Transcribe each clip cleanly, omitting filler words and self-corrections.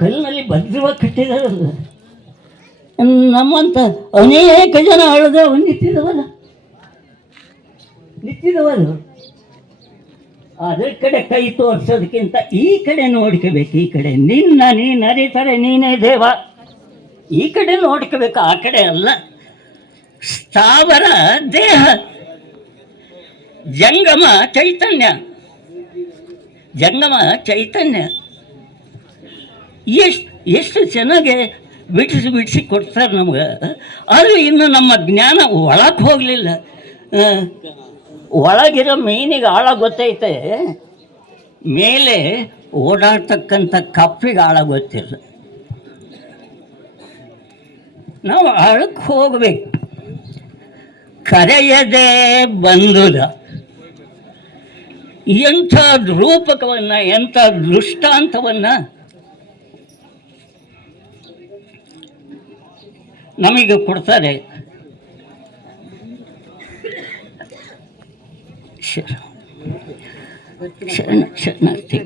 ಕಲ್ಲಿನಲ್ಲಿ ಭದ್ರವಾಗಿ ಕಟ್ಟಿದಾರಲ್ಲ, ನಮ್ಮಂತ ಅನೇಕ ಜನ ಅಳದ ನಿಂತಿದವಲ್ಲ. ಅದ್ರ ಕಡೆ ಕೈ ತೋರಿಸೋದಕ್ಕಿಂತ ಈ ಕಡೆ ನೋಡ್ಕೋಬೇಕು. ಈ ಕಡೆ ನೀನು ಅರಿತಾರೆ ನೀನೇ ದೇವ. ಈ ಕಡೆ ನೋಡ್ಕೋಬೇಕು, ಆ ಕಡೆ ಅಲ್ಲ. ಸ್ಥಾವರ ದೇಹ, ಜಂಗಮ ಚೈತನ್ಯ ಎಷ್ಟು ಚೆನ್ನಾಗಿ ಬಿಡಿಸಿ ಕೊಡ್ತಾರೆ ನಮ್ಗೆ. ಆದರೂ ಇನ್ನು ನಮ್ಮ ಜ್ಞಾನ ಒಳಗೆ ಹೋಗಲಿಲ್ಲ. ಒಳಗಿರೋ ಮೀನಿಗೆ ಆಳ ಗೊತ್ತೈತೆ, ಮೇಲೆ ಓಡಾಡ್ತಕ್ಕಂಥ ಕಪ್ಪಿಗೆ ಆಳ ಗೊತ್ತಿಲ್ಲ. ನಾವು ಆಳಕ್ಕೆ ಹೋಗ್ಬೇಕು. ಕರೆಯದೆ ಬಂದುದ ಎಂಥ ರೂಪಕವನ್ನು, ಎಂಥ ದೃಷ್ಟಾಂತವನ್ನು ನಮಗೆ ಕೊಡ್ತಾರೆ. ಶರಣಾರ್ಥಿ.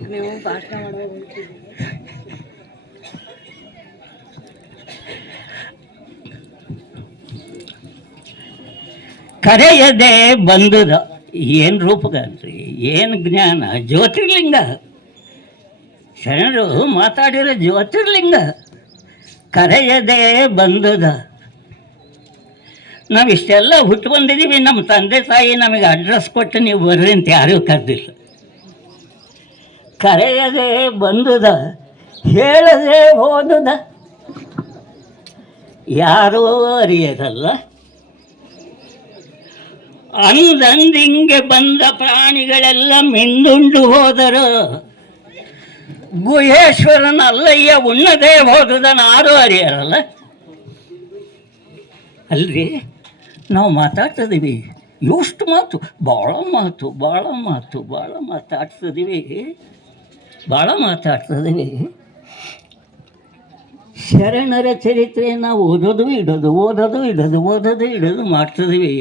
ಕರೆಯದೆ ಬಂದುದ ಏನು ರೂಪಕ ಅನ್ರಿ, ಏನು ಜ್ಞಾನ, ಜ್ಯೋತಿರ್ಲಿಂಗ. ಶರಣರು ಮಾತಾಡಿರೋ ಜ್ಯೋತಿರ್ಲಿಂಗ. ಕರೆಯದೆ ಬಂದುದ. ನಾವು ಇಷ್ಟೆಲ್ಲ ಹುಟ್ಟು ಬಂದಿದ್ದೀವಿ, ನಮ್ಮ ತಂದೆ ತಾಯಿ ನಮಗೆ ಅಡ್ರೆಸ್ ಕೊಟ್ಟು ನೀವು ಬರ್ರಿ ಅಂತ ಯಾರೂ ಕರೆದಿಲ್ಲ. ಕರೆಯದೆ ಬಂದುದ, ಹೇಳದೆ ಹೋದುದ, ಯಾರೂ ಅರಿಯದಲ್ಲ. ಅಂದಂದಿಂಗೆ ಬಂದ ಪ್ರಾಣಿಗಳೆಲ್ಲ ಮಿಂದುಂಡು ಹೋದರು, ಗುಹೇಶ್ವರನ ಅಲ್ಲಯ್ಯ ಉಣ್ಣದೇ ಹೋದುದನ್ನು ಯಾರೂ ಅರಿಯರಲ್ಲ. ಅಲ್ರಿ, ನಾವು ಮಾತಾಡ್ತಿದ್ದೀವಿ, ಎಷ್ಟು ಮಾತು, ಭಾಳ ಮಾತಾಡ್ತಿದ್ದೀವಿ. ಶರಣರ ಚರಿತ್ರೆ ನಾವು ಓದೋದು ಇಡೋದು ಮಾಡ್ತಿದ್ದೀವಿ.